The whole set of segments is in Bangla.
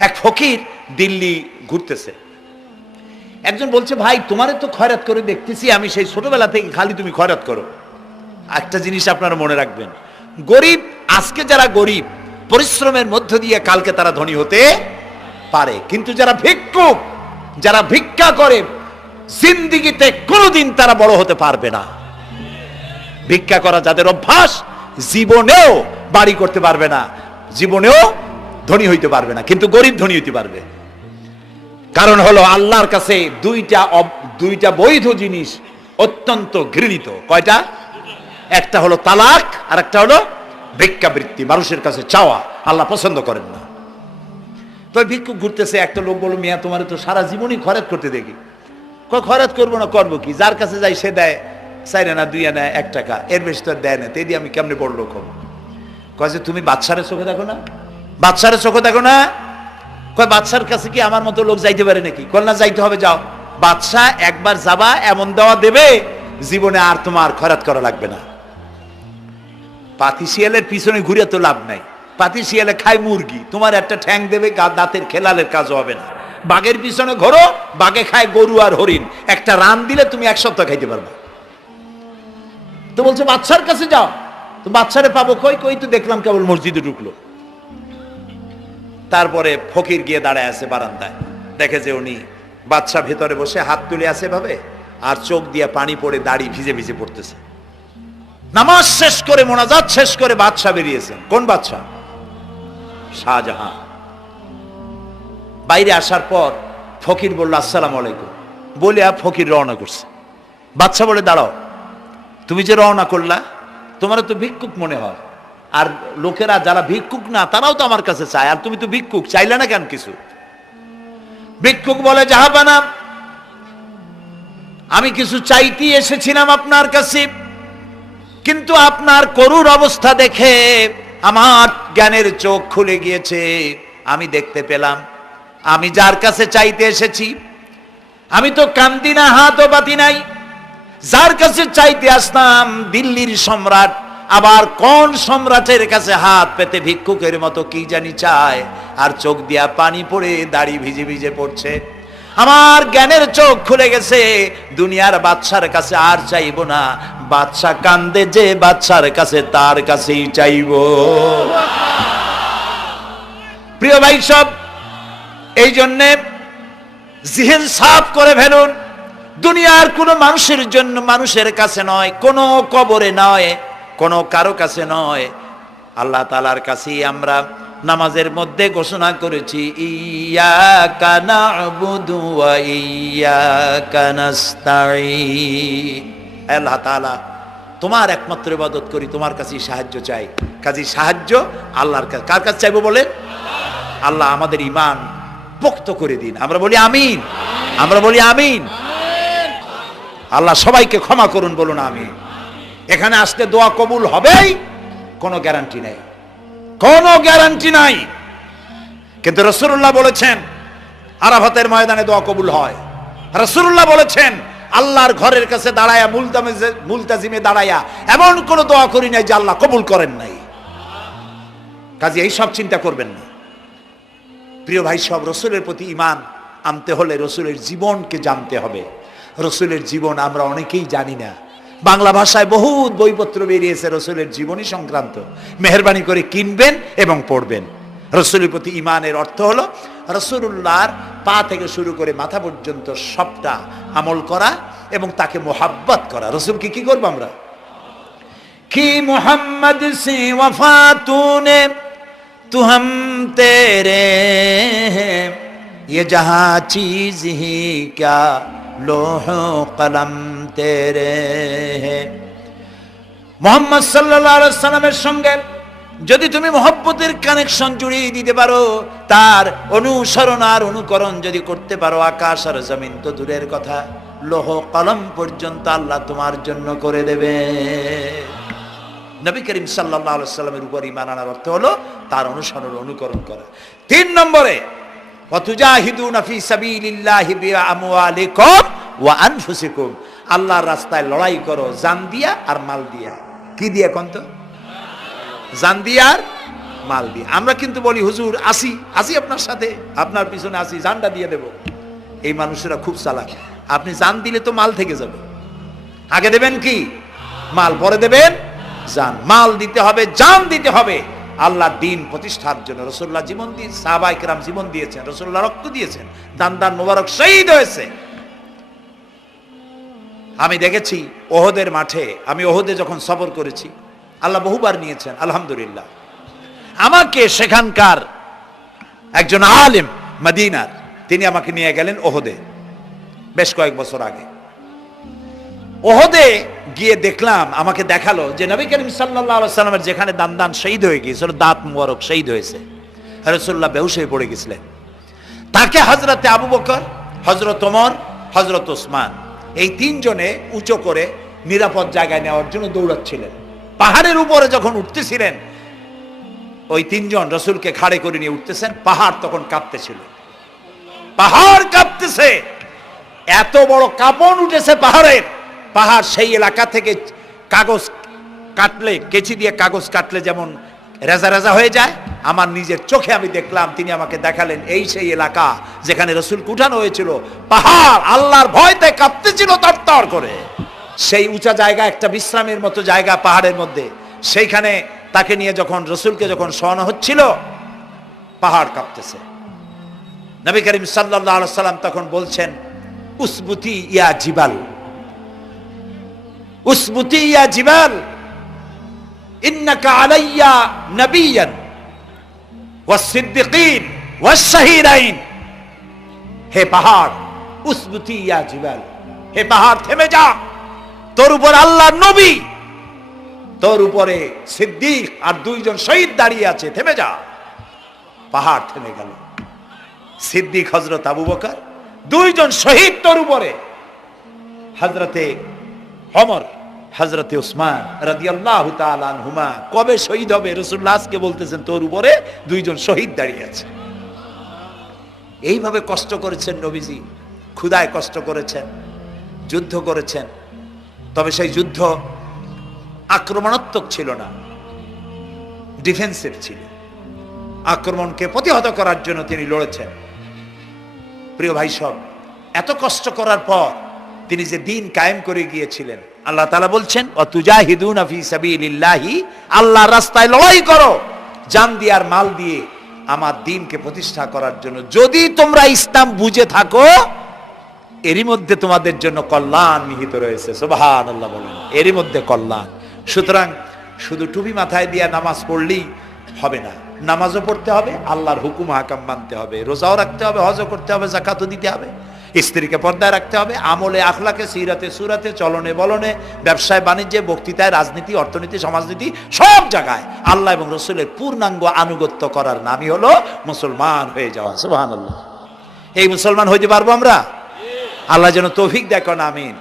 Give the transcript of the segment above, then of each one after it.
এক ফকির দিল্লি ঘুরতেছে, একজন বলছে, ভাই তোমারে তো খয়রাত করে দেখতেছি আমি সেই ছোটবেলা থেকে, খালি তুমি খয়রাত করো। একটা জিনিস আপনারা মনে রাখবেন, গরিব, আজকে যারা গরিব পরিশ্রমের মধ্য দিয়ে কালকে তারা ধনী হতে পারে, কিন্তু যারা ভিক্ষুক, যারা ভিক্ষা করে, জিন্দেগিতে কোনোদিন তারা বড় হতে পারবে না। ভিক্ষা করা যাদের অভ্যাস, জীবনেও বাড়ি করতে পারবে না, জীবনেও ধনী হইতে পারবে না, কিন্তু গরিব ধনী হইতে পারবে। কারণ হলো আল্লাহর কাছে দুইটা বৈধ জিনিস অত্যন্ত ঘৃণিত। কয়টা? একটা হলো তালাক, আর একটা হলো ভিক্ষাবৃত্তি, মানুষের কাছে চাওয়া। আল্লাহ পছন্দ করেন না। তো ভিক্ষুক ঘুরতেছে, একটা লোক বলল, মিয়া তোমার তো সারা জীবনই খয়রাত করতে দেখি। খয়রাত করবো না, করবো কি? যার কাছে যাই সে দেয় 4 আনা 2 আনা 1 টাকা, এর বেশি তো দেয় না, তে দিয়ে আমি কেমনে বড় লোক হবো? কয় যে তুমি বাদশারে চোখে দেখো না, বাদশারে চোখে দেখো না। কয় বাদশার কাছে কি আমার মতো লোক যাইতে পারে নাকি? কল না, যাইতে হবে, যাও। বাদশা একবার যাবা, এমন দেওয়া দেবে জীবনে আর তোমার খয়রাত করা লাগবে না। পাতি শিয়ালের পিছনে ঘুরে তো লাভ নাই, পাতি শিয়ালে খায় মুরগি, তোমার একটা ঠ্যাং দেবে, দাঁতের খেলালের কাজ হবে না। বাঘের পিছনে ঘোরো, বাঘে খায় গরু আর হরিণ, একটা রান দিলে তুমি 1 সপ্তাহ খাইতে পারবে। তো বলছে বাদশার কাছে যাও। তো বাদশারে পাবো কই? কই তো দেখলাম কেবল মসজিদে ঢুকলো। তারপরে ফকির গিয়ে দাঁড়ায় আছে বারান্দায়, দেখে যে উনি বাদশা ভেতরে বসে হাত তুলে আছে ভাবে, আর চোখ দিয়ে পানি পড়ে দাড়ি ভিজে ভিজে পড়তেছে। নামাজ শেষ করে, মোনাজাত শেষ করে বাদশা বেরিয়েছেন। কোন বাদশা? শাহজাহান। বাইরে আসার পর ফকির বলল, আসসালামু আলাইকুম বলে ফকির রওনা করছে। বাদশা বলে, দাঁড়াও, তুমি যে রওনা করলা, তোমার তো ভিক্ষুক মনে হয়, আর লোকেরা যারা ভিক্ষুক না তারাও তো আমার কাছে চায়, আর তুমি তো ভিক্ষুক, চাইলে না কেন কিছু? ভিক্ষুক বলে, জাহাপানা, আমি কিছু চাইতেই এসেছিলাম আপনার কাছে, কিন্তু আপনার করুণ অবস্থা দেখে আমার জ্ঞানের চোখ খুলে গিয়েছে। আমি দেখতে পেলাম আমি যার কাছে চাইতে এসেছি, আমি তো কান্দি না, হাতও পাতি নাই। যার কাছে চাইতে আসতাম দিল্লির সম্রাট, আবার কোন সম্রাটের কাছে হাত পেতে ভিক্ষুকের মতো কি জানি চায়, আর চোখ দিয়া পানি পড়ে দাড়ি ভিজে ভিজে পড়ছে। আমার জ্ঞানের চোখ খুলে গেছে, দুনিয়ার বাদশার কাছে আর চাইবো না। বাদশা কান্দে যে বাদশার কাছে, তার কাছেই চাইবো। প্রিয় ভাই সব, এই জন্যে জিহ্ন সাফ করে ফেলুন। দুনিয়ার কোনো মানুষের জন্য, মানুষের কাছে নয়, কোনো কবরে নয়, কোনো কারো কাছে নয়, আল্লাহ তাআলার কাছেই আমরা নামাজের মধ্যে ঘোষণা করেছি, ইয়াকা না'বুদু ওয়া ইয়াকা নাস্তাঈন। আল্লাহ তাআলা, তোমার একমাত্র ইবাদত করি, তোমার কাছেই সাহায্য চাই। কাজী সাহায্য আল্লাহর কাছে। কার কাছে চাইবো বলেন? আল্লাহ আমাদের ঈমান পোক্ত করে দিন। আমরা বলি আমিন, আমরা বলি আমিন। আল্লাহ সবাইকে ক্ষমা করুন, বলুন আমিন। এখানে আসলে দোয়া কবুল হবেই, কোনো গ্যারান্টি নেই, কোনো গ্যারান্টি নাই। কিন্তু রাসূলুল্লাহ বলেছেন আরাফাতের ময়দানে দোয়া কবুল হয়। রাসূলুল্লাহ বলেছেন আল্লাহর ঘরের কাছে দাঁড়ায়া, মুলতাজিমে দাঁড়ায়া এমন কোন দোয়া করি নাই যে আল্লাহ কবুল করেন নাই। কাজে এই সব চিন্তা করবেন না। প্রিয় ভাই সব, রসুলের প্রতি ঈমান আনতে হলে রসুলের জীবনকে জানতে হবে। রসুলের জীবন আমরা অনেকেই জানি না। বাংলা ভাষায় বহুত বইপত্র বেরিয়েছে রসুলের জীবনী সংক্রান্ত, মেহেরবানি করে কিনবেন এবং পড়বেন। রসুলের প্রতি ঈমানের অর্থ হলো রসুলুল্লাহর পা থেকে শুরু করে মাথা পর্যন্ত সবটা আমল করা এবং তাকে মোহাব্বত করা। রসুলকে কি করবো আমরা? কি মোহাম্মদ সে ওয়াফা তুনে তু হাম তেরে ये जहां चीज ही क्या लोह कलम तेरे है। মুহাম্মদ সাল্লাল্লাহু আলাইহি ওয়াসাল্লামের সঙ্গে যদি তুমি মহব্বতের কানেকশন জুড়িয়ে দিতে পারো, তার অনুসরণ আর অনুকরণ যদি করতে পারো, আকাশ আর জমিন তো দূরের কথা, লোহ কলম পর্যন্ত আল্লাহ তোমার জন্য করে দেবে। নবী করিম সাল্লাল্লাহু আলাইহি ওয়াসাল্লামের উপর ঈমান আনার অর্থ হলো তার অনুসরণ অনুকরণ করা। 3 নম্বরে ওয়াতুজাহিদুনা ফি সাবিলিল্লাহি বিআমওয়ালিকুম ওয়া আনফুসিকুম, আল্লাহর রাস্তায় লড়াই করো জান দিয়া আর মাল দিয়া। কি দিয়া কোন তো? জান দিয়া আর মাল দিয়ে। আমরা কিন্তু বলি হুজুর আসি আসি আপনার সাথে, আপনার পিছনে আসি, জানটা দিয়ে দেব। এই মানুষেরা খুব চালাক। আপনি জান দিলে তো মাল থেকে যাবে। আগে দেবেন কি মাল, পরে দেবেন জান। মাল দিতে হবে, জান দিতে হবে আল্লাহর দ্বীন প্রতিষ্ঠার জন্য। রাসূলুল্লাহ জীবন দিয়ে, সাহাবায়ে কেরাম জীবন দিয়েছেন, রাসূলুল্লাহ রক্ত দিয়েছেন, দান দান মোবারক শহীদ হয়েছে। আমি দেখেছি ওহদের মাঠে, আমি ওহদে যখন সফর করেছি, আল্লাহ বহুবার নিয়েছেন আলহামদুলিল্লাহ। আমাকে সেখানকার একজন আলেম মদিনার, তিনি আমাকে নিয়ে গেলেন ওহদে বেশ কয়েক বছর আগে। ওহদে গিয়ে দেখলাম, আমাকে দেখালো যে নবী করিম সাল্লাল্লাহু আলাইহি সাল্লামের যেখানে দান শহীদ হয়ে গিয়েছিল, দাঁত মোবারক শহীদ হয়েছে, রাসূলুল্লাহ বেহুশ হয়ে পড়ে গেছিলেন। তাকে হযরতে আবু বকর, হযরত ওমর, হযরত ওসমান এই তিনজনে উঁচু করে নিরাপদ জায়গায় নেওয়ার জন্য দৌড়াচ্ছিলেন। পাহাড়ের উপরে যখন উঠতেছিলেন, ওই তিনজন রাসূলকে খাড়ে করে নিয়ে উঠতেছেন। পাহাড় তখন কাঁপতেছিল, পাহাড় কাঁপতেছে, এত বড় কাঁপন উঠেছে পাহাড়ের। পাহাড় সেই এলাকা থেকে কাগজ কাটলে, কেচি দিয়ে কাগজ কাটলে যেমন রেজা রেজা হয়ে যায়, আমার নিজের চোখে আমি দেখলাম। তিনি আমাকে দেখালেন এই সেই এলাকা যেখানে রাসূলকে উঠানো হয়েছিল। পাহাড় আল্লাহর ভয়তে কাঁপতেছিল তরতর করে। সেই উঁচা জায়গা, একটা বিশ্রামের মতো জায়গা পাহাড়ের মধ্যে, সেইখানে তাকে নিয়ে যখন রাসূলকে যখন শোয়ানো হচ্ছিল, পাহাড় কাঁপতেছে। নবী করিম সাল্লাল্লাহু আলাইহি সাল্লাম তখন বলছেন, উসবুতি ইয়া জিবাল, উসবুতি ইয়া জিবাল, ইন্নাকা আলাইয়া নবিয়ান ওয়াস সিদ্দিকিন ওয়াস শাহীদাইন। হে পাহাড়, উসবুতি ইয়া জিবাল, হে পাহাড় থেমে যা, তোর উপর আল্লাহর নবী, তোর উপরে সিদ্দিক আর দুইজন শহীদ দাঁড়িয়ে আছে, থেমে যা। পাহাড় থেমে গেল। সিদ্দিক হযরত আবু বকর, দুইজন শহীদ তোর উপরে, হযরতে ওমর, হযরতে ওসমান রাদিয়াল্লাহু তাআলা আনহুমা। কবে শহীদ হবে রাসূলুল্লাহ আজকে বলতেছেন, তোর উপরে দুইজন শহীদ দাঁড়িয়ে আছে। এইভাবে কষ্ট করেছেন নবীজি, ক্ষুধায় কষ্ট করেছেন, যুদ্ধ করেছেন। তবে সেই যুদ্ধ আক্রমণাত্মক ছিল না, ডিফেন্সিভ ছিল। আক্রমণকে প্রতিহত করার জন্য তিনি লড়েছেন। প্রিয় ভাই সব, এত কষ্ট করার পর তিনি যে দ্বীন কায়েম করে গিয়েছিলেন, আল্লাহ তাআলা বলছেন ওয়াতুজাহিদুনা ফি সাবিলিল্লাহি, আল্লাহর রাস্তায় লড়াই করো জান দিয়ে আর মাল দিয়ে আমার দ্বীনকে প্রতিষ্ঠা করার জন্য। যদি তোমরা ইসলাম বুঝে থাকো, এরই মধ্যে তোমাদের জন্য কল্যাণ নিহিত রয়েছে। সুবহানাল্লাহ বলেন, এরই মধ্যে কল্যাণ। সুতরাং শুধু টুপি মাথায় দিয়ে নামাজ পড়লেই হবে না, নামাজও পড়তে হবে, আল্লাহর হুকুম হাকাম মানতে হবে, রোজাও রাখতে হবে, হজও করতে হবে, যাকাতও দিতে হবে, স্ত্রীকে পর্দায় রাখতে হবে, আমলে আখলাকে, সিরাতে সুরাতে, চলনে বলনে, ব্যবসায় বাণিজ্যে, বক্তৃতায়, রাজনীতি, অর্থনীতি, সমাজনীতি, সব জায়গায় আল্লাহ এবং রাসূলের পূর্ণাঙ্গ আনুগত্য করার নামই হলো মুসলমান হয়ে যাওয়া। সুবহানাল্লাহ। এই মুসলমান হইতে পারবো আমরা? আল্লাহ যেন তৌফিক দেয়, কোন আমিন।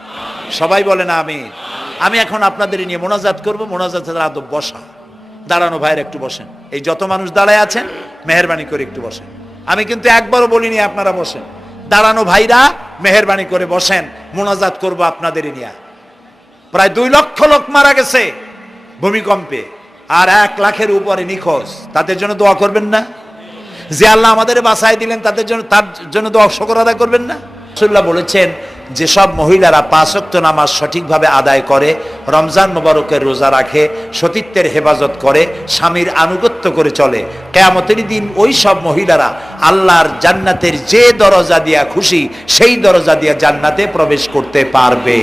সবাই বলেন আমিন। আমি এখন আপনাদের নিয়ে মোনাজাত করব। মোনাজাতের আদব বসা, দাঁড়ানো ভাইয়ের একটু বসেন। এই যত মানুষ দাঁড়ায় আছেন মেহেরবানি করে একটু বসেন। আমি কিন্তু একবারও বলিনি আপনারা বসেন। দাঁড়ানো ভাইরা মেহেরবানি করে বসেন, মোনাজাত করব আপনাদের নিয়ে। প্রায় 2 লক্ষ লোক মারা গেছে ভূমিকম্পে, আর 1 লাখের উপরে নিখোঁজ। তাদের জন্য দোয়া করবেন না? যে আল্লাহ আমাদের বাঁচায় দিলেন তাদের জন্য, তার জন্য দোয়া শুকর আদায় করবেন না? রাসূলুল্লাহ বলেছেন, যেসব মহিলারা 5 ওয়াক্ত নামাজ সঠিকভাবে আদায় করে, রমজান মোবারকের রোজা রাখে, সতীত্বের হেফাজত করে, স্বামীর আনুগত্য করে চলে, কিয়ামতের দিন ওই সব মহিলারা আল্লাহর জান্নাতের যে দরজা দিয়া খুশি সেই দরজা দিয়া জান্নাতে প্রবেশ করতে পারবে।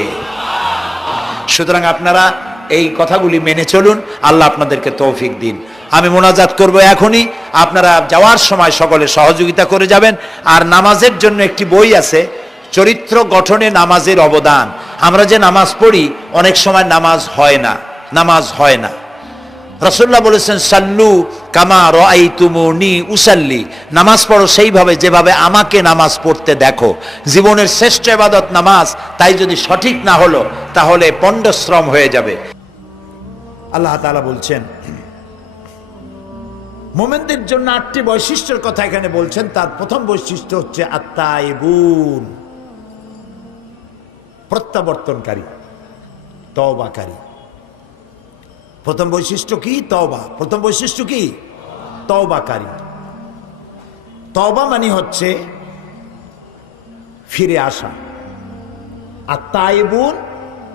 সুতরাং আপনারা এই কথাগুলি মেনে চলুন, আল্লাহ আপনাদেরকে তৌফিক দিন। আমি মোনাজাত করব এখনই, আপনারা যাওয়ার সময় সকলে সহযোগিতা করে যাবেন। আর নামাজের জন্য একটি বই আছে, চরিত্র গঠনে নামাজের অবদান। আমরা যে নামাজ পড়ি, অনেক সময় নামাজ হয় না, নামাজ হয় না। রাসূলুল্লাহ বলেছেন, সাল্লু কামা রাআইতুমুনি উসাল্লি, নামাজ পড়ো সেইভাবে যেভাবে আমাকে নামাজ পড়তে দেখো। জীবনের শ্রেষ্ঠ ইবাদত নামাজ, তাই যদি সঠিক না হলো তাহলে পণ্ডশ্রম হয়ে যাবে। আল্লাহ তাআলা বলছেন, মুমিনদের জন্য 8টি বৈশিষ্ট্যের কথা এখানে বলছেন। তার প্রথম বৈশিষ্ট্য হচ্ছে আত-তাইবুন, প্রত্যাবর্তনকারী, তওবাকারী। প্রথম বৈশিষ্ট্য কি? তওবা। প্রথম বৈশিষ্ট্য কি? তওবাকারী। তওবা মানে হচ্ছে ফিরে আসা, আর তাইবুন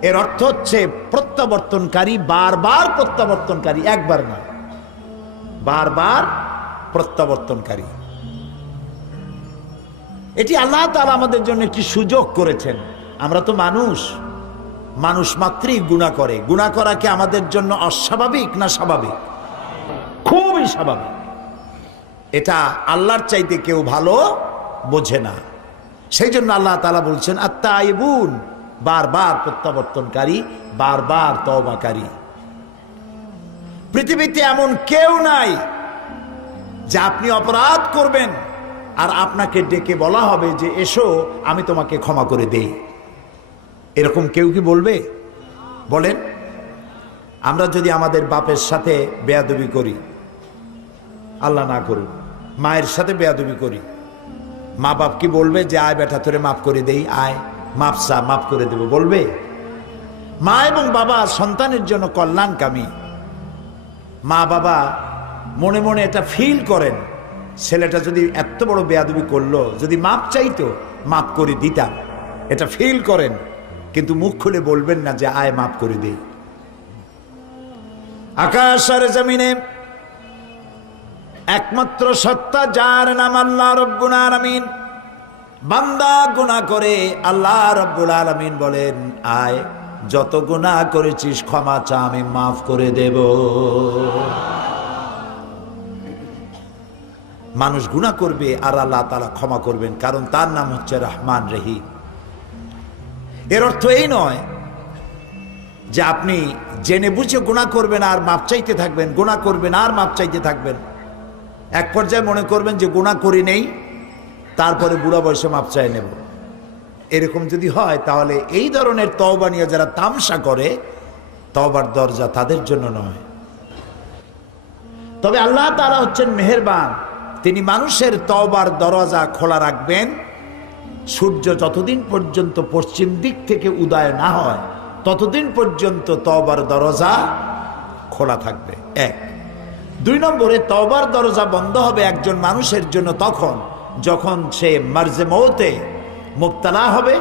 এর অর্থ হচ্ছে প্রত্যাবর্তনকারী, বারবার প্রত্যাবর্তনকারী, একবার না, বারবার প্রত্যাবর্তনকারী। এটি আল্লাহ তাআলা আমাদের জন্য একটি সুযোগ করেছেন। আমরা তো মানুষ মাত্রই গুনাহ করে। গুনাহ করা কি আমাদের জন্য অস্বাভাবিক না স্বাভাবিক? খুবই স্বাভাবিক। এটা আল্লাহর চাইতে কেউ ভালো বোঝে না। সেই জন্য আল্লাহ তাআলা বলছেন আত-তাইবুন, বারবার প্রত্যাবর্তনকারী, বারবার তওবাকারী। পৃথিবীতে এমন কেউ নাই যে আপনি অপরাধ করবেন আর আপনাকে ডেকে বলা হবে যে এসো আমি তোমাকে ক্ষমা করে দেই। এরকম কেউ কি বলবে? বলেন। আমরা যদি আমাদের বাপের সাথে বেয়াদবি করি, আল্লাহ না করুন, মায়ের সাথে বেয়াদবি করি, মা বাপ কি বলবে যে আয় বেটা তোরে মাফ করে দেই, আয় মাপ চা, মাফ করে দেব? বলবে? মা এবং বাবা সন্তানের জন্য কল্যাণকামী। মা বাবা মনে মনে এটা ফিল করেন, ছেলেটা যদি এত বড় বেয়াদবি করলো, যদি মাপ চাইতো মাফ করে দিতাম, এটা ফিল করেন, কিন্তু মুখ খুলে বলবেন না যে আয় মাফ করে দেই। আকাশ আর জমিনে একমাত্র সত্তা যার নাম আল্লাহ রব্বুল আলামিন। বান্দা গুনাহ করে, আল্লাহ রব্বুল আলামিন বলেন আয় যত গুনাহ করেছিস ক্ষমা চা, আমি মাফ করে দেব। মানুষ গুনাহ করবে আর আল্লাহ তাআলা ক্ষমা করবেন, কারণ তার নাম হচ্ছে রহমান রহিম। এর অর্থ এই নয় যে আপনি জেনে বুঝে গুনাহ করবেন আর মাপ চাইতে থাকবেন, গুনাহ করবেন আর মাপ চাইতে থাকবেন। এক পর্যায়ে মনে করবেন যে গুনাহ করি নেই, তারপরে বুড়া বয়সে মাপ চাই নেব। এরকম যদি হয় তাহলে এই ধরনের তওবা নিয়ে যারা তামসা করে, তওবার দরজা তাদের জন্য নয়। তবে আল্লাহ তাআলা হচ্ছেন মেহেরবান, তিনি মানুষের তওবার দরজা খোলা রাখবেন সূর্য যতদিন পর্যন্ত পশ্চিম দিক থেকে উদয় না হয় ততদিন পর্যন্ত তওবার দরজা খোলা থাকবে। এক। দুই নম্বরে, তওবার দরজা বন্ধ হবে একজন মানুষের জন্য তখন যখন সে মার্জে মৌতে মুবতালা হবে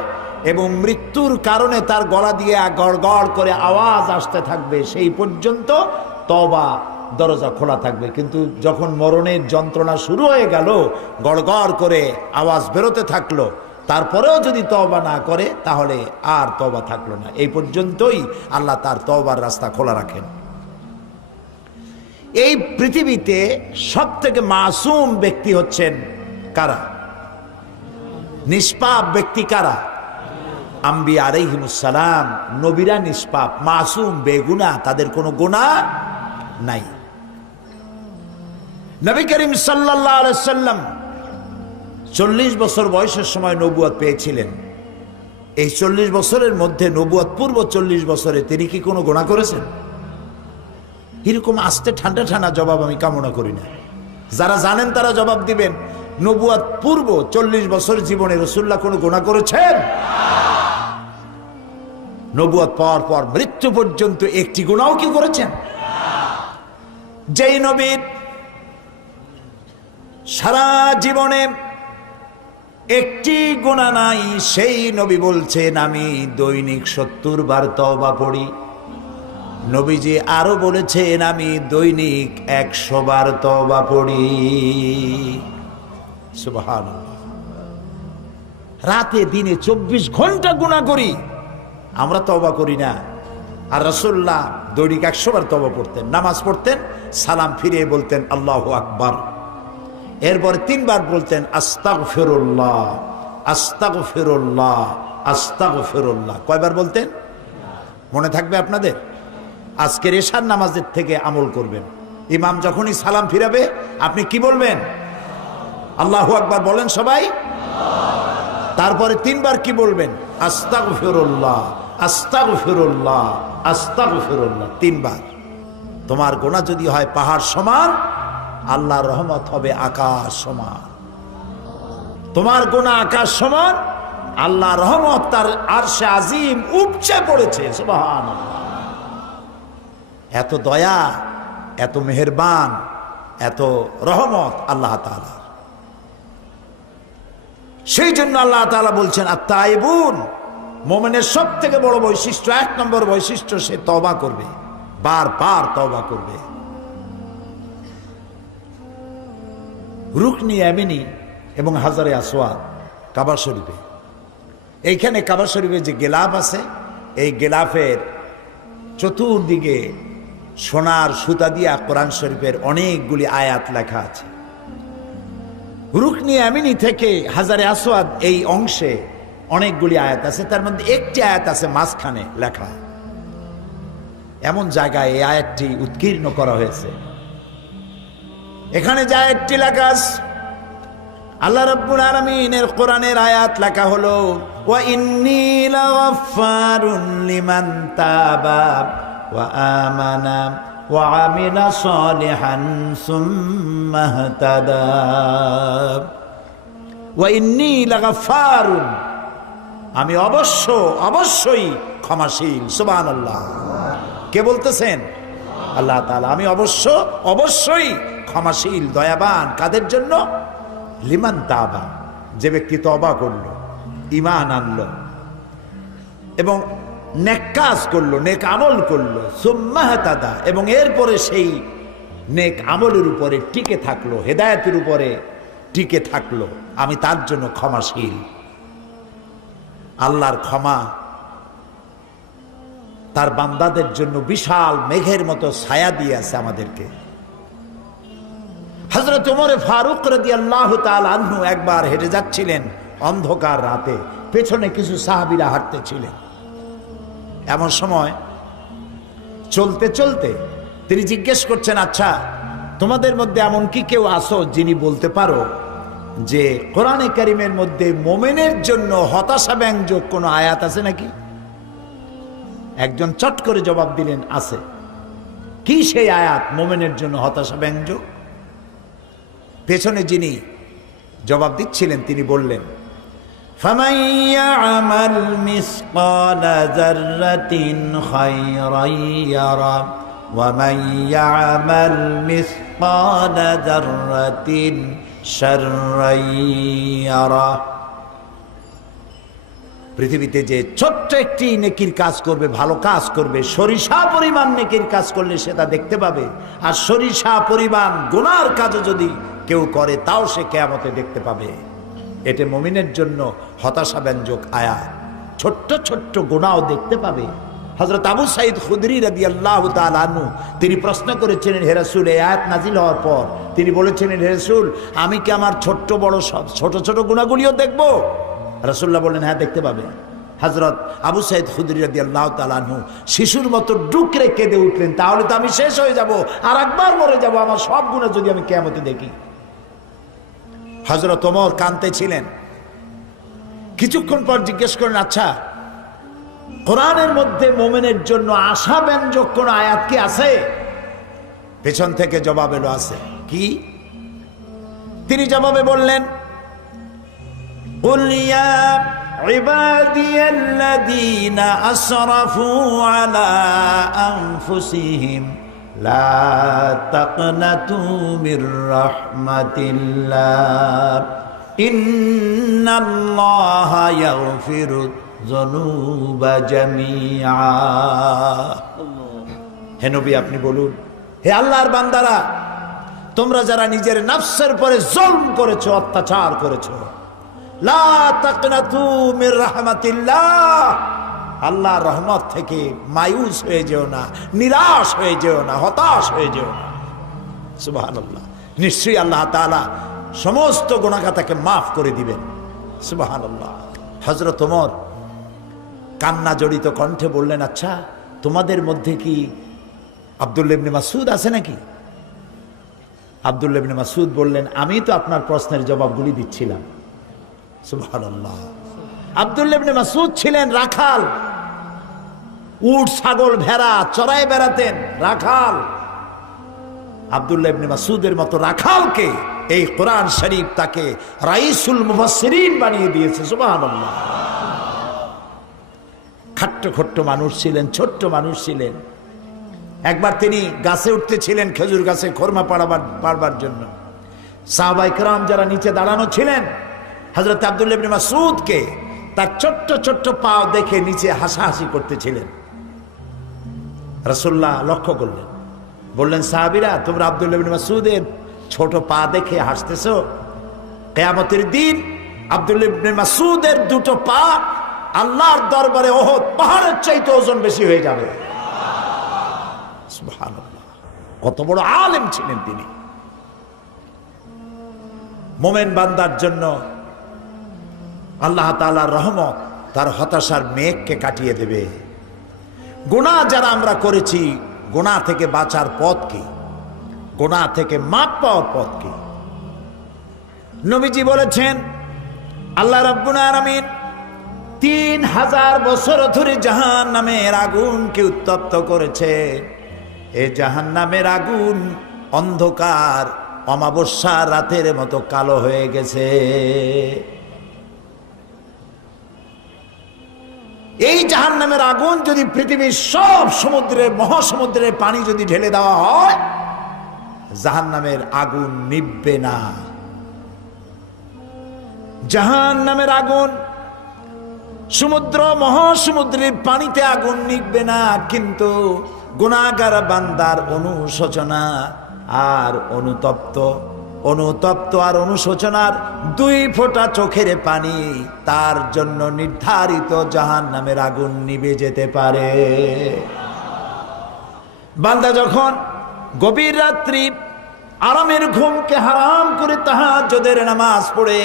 এবং মৃত্যুর কারণে তার গলা দিয়ে গড়গড় করে আওয়াজ আসতে থাকবে, সেই পর্যন্ত তওবা দরজা খোলা থাকবে। কিন্তু যখন মরণের যন্ত্রণা শুরু হয়ে গেল, গড়গড় করে আওয়াজ বেরোতে থাকলো, তারপরেও যদি তওবা না করে তাহলে আর তওবা থাকলো না। এই পর্যন্তই আল্লাহ তার তওবার রাস্তা খোলা রাখেন। এই পৃথিবীতে সবথেকে মাসুম ব্যক্তি হচ্ছেন কারা? নিষ্পাপ ব্যক্তি কারা? আম্বিয়া আলাইহিমুস সালাম। নবীরা নিষ্পাপ, মাসুম, বেগুনাহ, তাদের কোনো গুনাহ নাই। নবী করিম সাল্লাল্লাহু আলাইহি সাল্লাম 40 বছর বয়সের সময় নবুয়ত পেয়েছিলেন। এই 40 বছরের মধ্যে, নবুয়ত পূর্ব 40 বছরে তিনি কি কোনো গুনাহ করেছেন? এরকম আস্তে ঠান্ডা ঠান্ডা জবাব আমি কামনা করি না। যারা জানেন তারা জবাব দিবেন। নবুয়ত পূর্ব 40 বছর জীবনে রাসূলুল্লাহ কোনো গুনাহ করেছেন? নবুয়ত পাওয়ার পর মৃত্যু পর্যন্ত একটি গুনাহও কি করেছেন? যেই নবীর সারা জীবনে একটি গুনাহ নাই, সেই নবী বলছেন আমি দৈনিক 70 বার তওবা পড়ি। নবীজি আরো বলেছেন আমি দৈনিক 100 বার তওবা পড়ি। সুবহানাল্লাহ। রাতে দিনে 24 ঘন্টা গুনাহ করি, আমরা তওবা করি না। আর রাসূলুল্লাহ দৈনিক 100 বার তওবা পড়তেন। নামাজ পড়তেন, সালাম ফিরিয়ে বলতেন আল্লাহু আকবার, এরপর 3 বার বলতেন আস্তাগফিরুল্লাহ, আস্তাগফিরুল্লাহ, আস্তাগফিরুল্লাহ। কয়বার বলতেন? মনে থাকবে আপনাদের? আজকের এশার নামাজের থেকে আমল করবেন। ইমাম যখনই সালাম ফিরাবে আপনি কি বলবেন? আল্লাহু আকবার বলেন সবাই। তারপরে 3 বার কি বলবেন? আস্তাগফিরুল্লাহ, আস্তাগফিরুল্লাহ, আস্তাগফিরুল্লাহ, 3 বার। তোমার গুনাহ যদি হয় পাহাড় সমান, আল্লাহর রহমত হবে আকাশ সমান। তোমার গুনাহ আকাশ সমান, আল্লাহর রহমত তার আরশে আজিম উপচে পড়েছে। সুবহানাল্লাহ। এত দয়া, এত মেহেরবান, এত রহমত আল্লাহ তাআলা। সেই জন্য আল্লাহ তাআলা বলছেন আত-তাইবুন, মুমিনের সব থেকে বড় বৈশিষ্ট্য, 1 নম্বর বৈশিষ্ট্য, সে তওবা করবে, বারবার তওবা করবে। রুকনি ইয়ামিনী এবং হাজারে আসওয়াদ কাবা শরীফে, এইখানে কাবা শরীফে যে গেলাফ আছে, এই গেলাফের চতুর্দিকে সোনার সুতা দিয়া কোরআন শরীফের অনেকগুলি আয়াত লেখা আছে। রুকনি ইয়ামিনী থেকে হাজারে আসওয়াদ এই অংশে অনেকগুলি আয়াত আছে, তার মধ্যে একটি আয়াত আছে মাঝখানে লেখা। এমন জায়গায় এই আয়াতটি উৎকীর্ণ করা হয়েছে। এখানে যে আয়াতটি লেখা আছে, আল্লাহ রাব্বুল আলামিনের কোরআনের আয়াত লেখা হলো ওয়া ইন্নী লাগাফফারুন লিমান তাবা ওয়া আমানা ওয়া আমিলা সালিহান সুম্মা ইহতাদা। ওয়া ইন্নী লাগাফফারুন, আমি অবশ্যই ক্ষমাশীল। সুবহানাল্লাহ। কে বলতেছেন? আল্লাহ তাআলা। আমি অবশ্যই ক্ষমাশীল, দয়াবান। কাদের জন্য? লিমান তাবা, যে ব্যক্তি তওবা করলো, ঈমান আনলো এবং নেক কাজ করলো, নেক আমল করলো, সুম্মা ইহতাদা, এবং এরপরে সেই নেক আমলের উপরে টিকে থাকলো, হেদায়েতের উপরে টিকে থাকলো, আমি তার জন্য ক্ষমাশীল। আল্লাহর ক্ষমা তার বান্দাদের জন্য বিশাল মেঘের মতো ছায়া দিয়ে আছে আমাদেরকে। হযরত ওমর ফারুক রাদিয়াল্লাহু তাআলা আনহু একবার হেঁটে যাচ্ছিলেন অন্ধকার রাতে, পেছনে কিছু সাহাবীরা হাঁটতেছিলেন। এমন সময় চলতে চলতে তিনি জিজ্ঞেস করছেন, আচ্ছা তোমাদের মধ্যে এমন কি কেউ আছো যিনি বলতে পারো যে কোরআনে কারীমের মধ্যে মুমিনের জন্য হতাশাব্যঞ্জক কোনো আয়াত আছে নাকি? একজন চট করে জবাব দিলেন, আছে। কি সেই আয়াত মুমিনের জন্য হতাশাব্যঞ্জক? পেছনে যিনি জবাব দিচ্ছিলেন তিনি বললেন, ফামান ইয়ামাল মিসকালা যাররাতিন খায়রান ইয়ারা ওয়া মান ইয়ামাল মিসকালা যাররাতিন শাররান ইয়ারা। পৃথিবীতে যে ছোট্ট একটি নেকির কাজ করবে, ভালো কাজ করবে, সরিষা পরিমাণ নেকির কাজ করলে সেটা দেখতে পাবে, আর সরিষা পরিমাণ গুনার কাজও যদি কেউ করে তাও সে কিয়ামতে দেখতে পাবে। এটা মুমিনের জন্য হতাশাব্যঞ্জক আয়াত। ছোট্ট ছোট্ট গুনাহও দেখতে পাবে। হযরত আবু সাঈদ খুদরি রাদিয়াল্লাহু তাআলা আনহু তিনি প্রশ্ন করেছিলেন, হে রাসূল, এই আয়াত নাজিল হওয়ার পর তিনি বলেছিলেন, হে রাসূল, আমি কি আমার ছোট্ট বড় সব ছোট ছোট গুনাহগুলিও দেখব? রাসূলুল্লাহ বললেন, হ্যাঁ দেখতে পাবে। হযরত আবু সাঈদ খুদরি রাদিয়াল্লাহু তাআলা আনহু শিশুর মতো ডুকরে কেঁদে উঠলেন, তাহলে তো আমি শেষ হয়ে যাব, আর একবার মরে যাব, আমার সব গুনাহ যদি আমি কিয়ামতে দেখি। হযরত ওমর কাঁদতেছিলেন। কিছুক্ষণ পর জিজ্ঞেস করেন, আচ্ছা কোরআনের মধ্যে মুমিনের জন্য আশাব্যঞ্জক কোন আয়াত কি আছে? পেছন থেকে জবাব এলো, আছে। কি? তিনি জবাবে বললেন, কুল ইয়া ইবাদিয়াল্লাযীনা আসরাফু আলা আনফুসিহিম লা তাকনাতু মির রাহমাতিল্লাহ ইন্নাল্লাহা ইয়াগফিরুয যুনুবা জামিআ। হে নবী, আপনি বলুন, হে আল্লাহর বান্দারা, তোমরা যারা নিজের নফসের উপরে জুলম করেছো, অত্যাচার করেছো, লা তাকনাতু মির রাহমাতিল্লাহ, আল্লাহর রহমত থেকে মায়ুস হয়ে যেও না, নিরাশ হয়ে যেও না, হতাশ হয়ে যেও না। সুবহানাল্লাহ। নিশ্চয়ই আল্লাহ তাআলা সমস্ত গুনাহকে মাফ করে দিবেন। সুবহানাল্লাহ। হযরত ওমর কান্না জড়িত কণ্ঠে বললেন, আচ্ছা তোমাদের মধ্যে কি আব্দুল্লাহ ইবনে মাসউদ আছে নাকি? আব্দুল্লাহ ইবনে মাসউদ বললেন, আমি তো আপনার প্রশ্নের জবাবগুলি দিচ্ছিলাম। সুবহানাল্লাহ। আব্দুল্লাহ ইবনে মাসউদ ছিলেন রাখাল, উট ছাগল ভেড়া চড়ায় বেড়াতেন, রাখাল। আব্দুল্লাহ ইবনে মাসউদের মতো রাখালকে এই কোরআন শরীফ তাকে রাইসুল মুফাসসিরিন বানিয়ে দিয়েছে। সুবহানাল্লাহ। খাট্ট খট্ট মানুষ ছিলেন, ছোট্ট মানুষ ছিলেন, একবার তিনি গাছে উঠতেছিলেন, খেজুর গাছে খোরমা পাড়বার জন্য। সাহাবায়ে কেরাম যারা নিচে দাঁড়ানো ছিলেন, হযরত আব্দুল্লাহ ইবনে মাসউদকে তার ছোট্ট ছোট্ট পা দেখে নিচে হাসাহাসি করতেছিলেন। রাসূলুল্লাহ লক্ষ্য করলেন, বললেন, সাহাবীরা, তোমরা আব্দুল্লাহ ইবনে মাসউদের ছোট পা দেখে হাসতেছো? কিয়ামতের দিন আব্দুল্লাহ ইবনে মাসউদের দুটো পা আল্লাহর দরবারে ওহদ পাহাড়ের চাইতে ওজন বেশি হয়ে যাবে। সুবহানাল্লাহ, কত বড় আলেম ছিলেন তিনি। মোমেন বান্দার জন্য আল্লাহ তাআলার রহমত তার হতাশার মেঘকে কাটিয়ে দেবে। গুনাহ যারা আমরা করেছি, গুনাহ থেকে বাঁচার পথ কি? গুনাহ থেকে মাপ পাওয়ার পথ কি? নবীজি বলেছেন, আল্লাহ রাব্বুল আলামিন 3000 বছর ধরে জাহান্নামের আগুনকে উত্তপ্ত করেছে। এই জাহান্নামের আগুন অন্ধকার অমাবস্যা রাতের মতো কালো হয়ে গেছে। এই জাহান্নামের আগুন যদি পৃথিবীর সব সমুদ্রের মহাসমুদ্রের পানি যদি ঢেলে দেওয়া হয়, জাহান্নামের আগুন নিভবে না। জাহান্নামের আগুন সমুদ্র মহাসমুদ্রের পানিতে আগুন নিভবে না, কিন্তু গুনাহগার বান্দার অনুশোচনা আর অনুতপ্ত আর অনুশোচনার 2 ফোঁটা চোখের পানি তার জন্য নির্ধারিত জাহান্নামের আগুন নিভে যেতে পারে। বান্দা যখন গভীর রাত্রি আরামের ঘুমকে হারাম করে তাহাজ্জুদের নামাজ পড়ে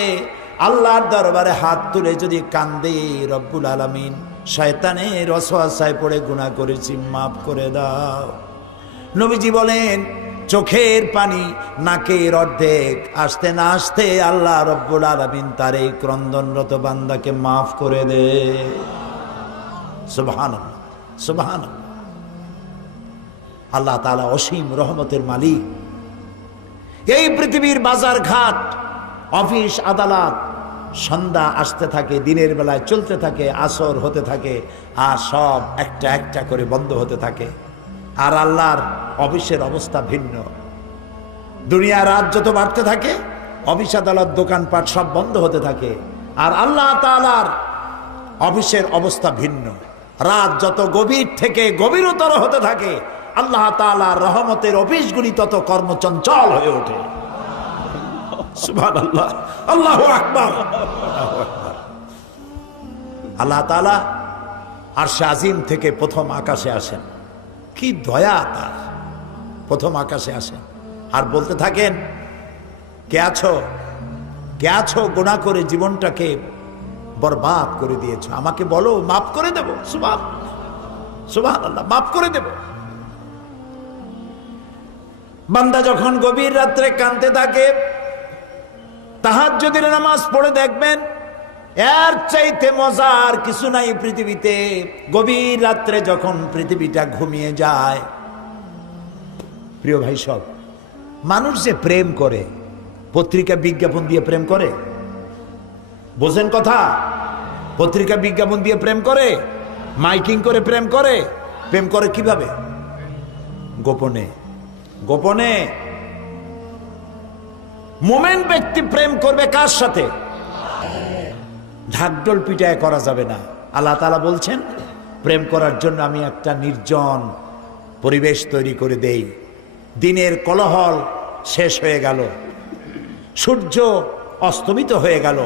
আল্লাহর দরবারে হাত তুলে যদি কান্দে, রব্বুল আলামিন শয়তানের ওয়াসওয়াসায় পড়ে গুনাহ করেছি, মাফ করে দাও। নবীজি বলেন, চোখের পানি নাকের অর্ধেক আসতে না আসতে আল্লাহ রব্বুল আলামিন তার এই ক্রন্দনরত বান্দাকে মাফ করে দে। সুবহানাল্লাহ, সুবহানাল্লাহ। আল্লাহ তাআলা অসীম রহমতের মালিক। এই পৃথিবীর বাজার ঘাট, অফিস আদালত সন্ধ্যা আসতে থাকে, দিনের বেলায় চলতে থাকে, আসর হতে থাকে, আর সব একটা একটা করে বন্ধ হতে থাকে। আর আল্লাহর অফিসের অবস্থা ভিন্ন। দুনিয়ার রাত যত বাড়তে থাকে, অফিস আদালত দোকানপাট সব বন্ধ হতে থাকে। আর আল্লাহ তাআলার অফিসের অবস্থা ভিন্ন। রাত যত গভীর থেকে গভীরতর হতে থাকে, আল্লাহ তাআলার রহমতের অফিসগুলি তত কর্মচঞ্চল হয়ে ওঠে। সুবহানাল্লাহ, আল্লাহু আকবার, আল্লাহু আকবার। আল্লাহ তাআলা আরশে আজিম থেকে প্রথম আকাশে আসেন। কি দয়া তার! প্রথম আকাশে আসেন আর বলতে থাকেন, কে আছো, কে আছো গুনাহ করে জীবনটাকে বরবাদ করে দিয়েছো, আমাকে বলো, মাফ করে দেব। সুবহানাল্লাহ, মাফ করে দেব। বান্দা যখন গভীর রাত্রে কাঁদতে থাকে, তাহাজ্জুদের নামাজ পড়ে দেখবেন, এর চাইতে মজার কিছু নাই পৃথিবীতে। গভীর রাত্রে যখন পৃথিবীটা ঘুমিয়ে যায়, প্রিয় ভাই সব, মানুষ যে প্রেম করে, পত্রিকা বিজ্ঞাপন দিয়ে প্রেম করে, বোঝেন কথা? পত্রিকা বিজ্ঞাপন দিয়ে প্রেম করে, মাইকিং করে প্রেম করে। প্রেম করে কিভাবে? গোপনে, গোপনে। মোমেন ব্যক্তি প্রেম করবে কার সাথে? ঢাকঢোল পিটায় করা যাবে না। আল্লাহ তাআলা বলছেন, প্রেম করার জন্য আমি একটা নির্জন পরিবেশ তৈরি করে দেই। দিনের কোলাহল শেষ হয়ে গেল, সূর্য অস্তমিত হয়ে গেল,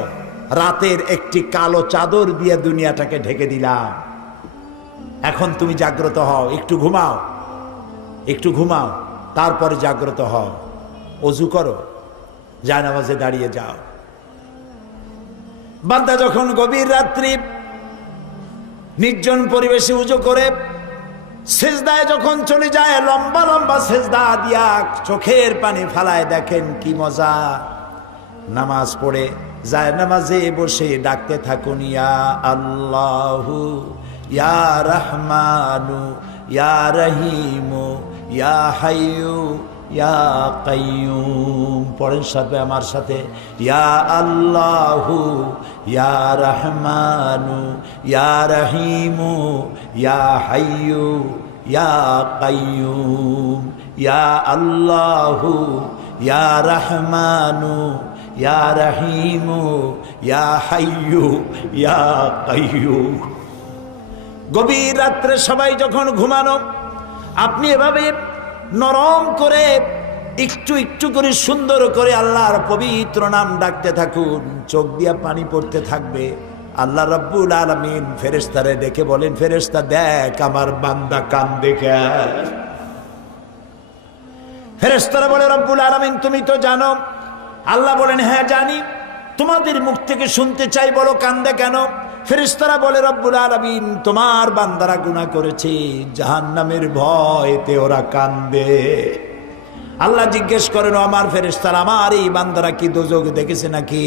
রাতের একটি কালো চাদর দিয়ে দুনিয়াটাকে ঢেকে দিলাম। এখন তুমি জাগ্রত হও, একটু ঘুমাও, একটু ঘুমাও, তারপরে জাগ্রত হও, ওযু করো, জানামাজে দাঁড়িয়ে যাও। বান্দা যখন গভীর রাত্রি নির্জন পরিবেশে ওযু করে সিজদায় যখন চলে যায়, লম্বা লম্বা সিজদা দিয়া চোখের পানি ফালায়, দেখেন কি মজা। নামাজ পড়ে যায় নামাজে বসে ডাকতে থাকুন, ইয়া আল্লাহু ইয়া রহমানু ইয়া রহিমু ইয়া হাইয়ু ইয়া কাইয়ুম। পড়েন সাথে আমার সাথে, ইয়া আল্লাহু ইয়া রহমানু ইয়া রহিমু ইয়া হাইয়ু ইয়া কাইয়ুম, ইয়া আল্লাহু, ইয়া রহমানু, ইয়া রহিমু, ইয়া হাইয়ু, ইয়া কাইয়ুম। গভীর রাত্রে সবাই যখন ঘুমানো, আপনি এভাবে নরম করে একটু একটু করে সুন্দর করে আল্লাহর পবিত্র নাম ডাকতে থাকুন, চোখ দিয়া পানি পড়তে থাকবে। আল্লাহ রাব্বুল আলামিন ফেরেশতারে ডেকে বলেন, ফেরেশতা দেখ আমার বান্দা কান্দে কেন? ফেরেশতারা বলে, রব্বুল আলামিন তুমি তো জানো। আল্লাহ বলেন, হ্যাঁ জানি, তোমাদের মুখ থেকে শুনতে চাই, বলো কান্দে কেন? ফেরেশতারা বলে, রব্বুল আলামিন তোমার বান্দারা গুনাহ করেছে, জাহান্নামের ভয়তে ওরা কান্দে। আল্লাহ জিজ্ঞেস করেন, আমার ফেরেশতারা আমার এই বান্দারা কি দোজখ দেখেছে নাকি?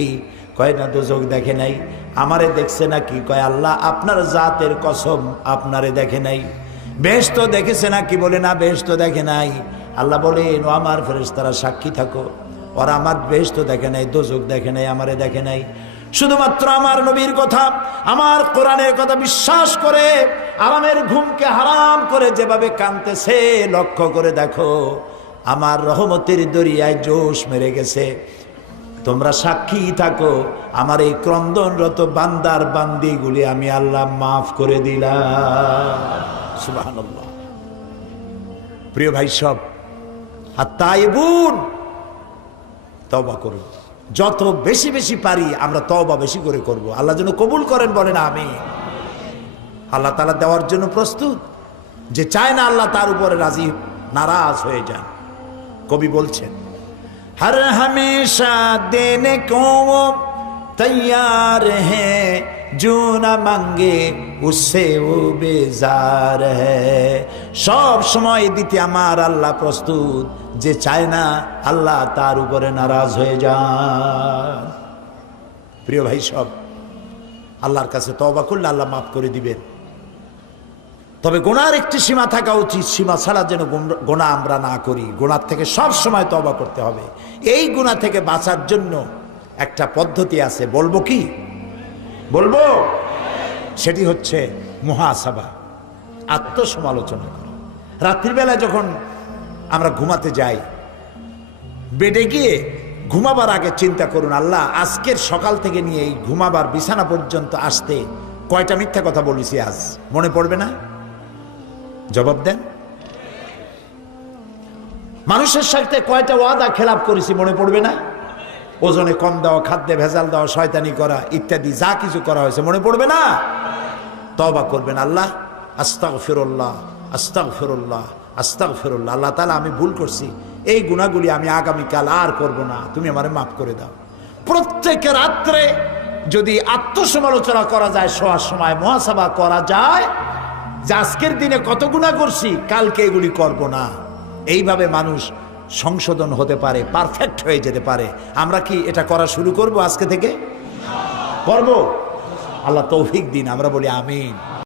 কয় না, দোজখ দেখে নাই। আমারে দেখছে নাকি? কয় আল্লাহ আপনার জাতের কসম আপনারে দেখে নাই। বেহেশত দেখেছে নাকি? বলে না, বেহেশত দেখে নাই। আল্লাহ বলেন, ও আমার ফেরেশতারা সাক্ষী থাকো, ওরা আমার বেহেশত দেখে নাই, দোজখ দেখে নাই, আমারে দেখে নাই। শুধুমাত্র আমার নবীর কথা, আমার কোরআনের কথা বিশ্বাস করে আরামের ঘুমকে হারাম করে যেভাবে কাঁদতেছে লক্ষ্য করে দেখো, আমার রহমতের দরিয়ায় জোশ মেরে গেছে। তোমরা সাক্ষী থাকো, আমার এই ক্রন্দনরত বান্দার বান্দিগুলি আমি আল্লাহ মাফ করে দিলাম। সুবহানাল্লাহ। প্রিয় ভাই সব, আর তাইবুন, তওবা করুন। যত বেশি বেশি পারি আমরা তওবা বেশি করে করব। আল্লাহ যেন কবুল করেন, বলেন আমিন। আল্লাহ তাআলা দেওয়ার জন্য প্রস্তুত। যে চায় না আল্লাহ তার উপরে রাজি নারাজ হয়ে যান। কবি বলছেন, हर हमेशा देने को वो तैयार है, जो न मांगे उससे वो बेजार है। সব সময় দিতে আমার আল্লাহ প্রস্তুত, যে চায় না আল্লাহ তার উপরে নারাজ হয়ে যান। প্রিয় ভাই সব, আল্লাহর কাছে তওবা করলে আল্লাহ মাফ করে দিবেন। তবে গুনার একটি সীমা থাকা উচিত, সীমা ছাড়া যেন গুনাহ আমরা না করি। গুনাহ থেকে সব সময় তওবা করতে হবে। এই গুনাহ থেকে বাঁচার জন্য একটা পদ্ধতি আছে, বলবো কি? বলবো? সেটি হচ্ছে মুহাসাবা, আত্মসমালোচনা করা। রাত্রিবেলা যখন আমরা ঘুমাতে যাই, বেডে গিয়ে ঘুমাবার আগে চিন্তা করুন, আল্লাহ আজকের সকাল থেকে নিয়ে এই ঘুমাবার বিছানা পর্যন্ত আসতে কয়টা মিথ্যা কথা বলেছি আজ, মনে পড়বে না? জবাব দেন। মানুষের সাথে কয়টা ওয়াদা খেলাপ করেছি, মনে পড়বে না? ওজনে কম দেওয়া, খাদ্যে ভেজাল দেওয়া, শয়তানি করা ইত্যাদি যা কিছু করা হয়েছে, মনে পড়বে না? তওবা করবেন, আল্লাহ আস্তাগফিরুল্লাহ, আস্তাগফিরুল্লাহ, আস্তাগফিরুল্লাহ। আল্লাহ তাআলা আমি ভুল করছি, এই গুনাহগুলি আমি আগামীকাল আর করব না, তুমি আমারে মাফ করে দাও। প্রত্যেক রাত্রে যদি আত্মসমালোচনা করা যায়, শোয়ার সময় মুহাসাবা করা যায় যে আজকের দিনে কত গুনাহ করছি, কালকে এগুলি করব না। এইভাবে মানুষ সংশোধন হতে পারে, পারফেক্ট হয়ে যেতে পারে। আমরা কি এটা করা শুরু করব আজকে থেকে? করব? আল্লাহ তৌফিক দিন, আমরা বলি আমিন।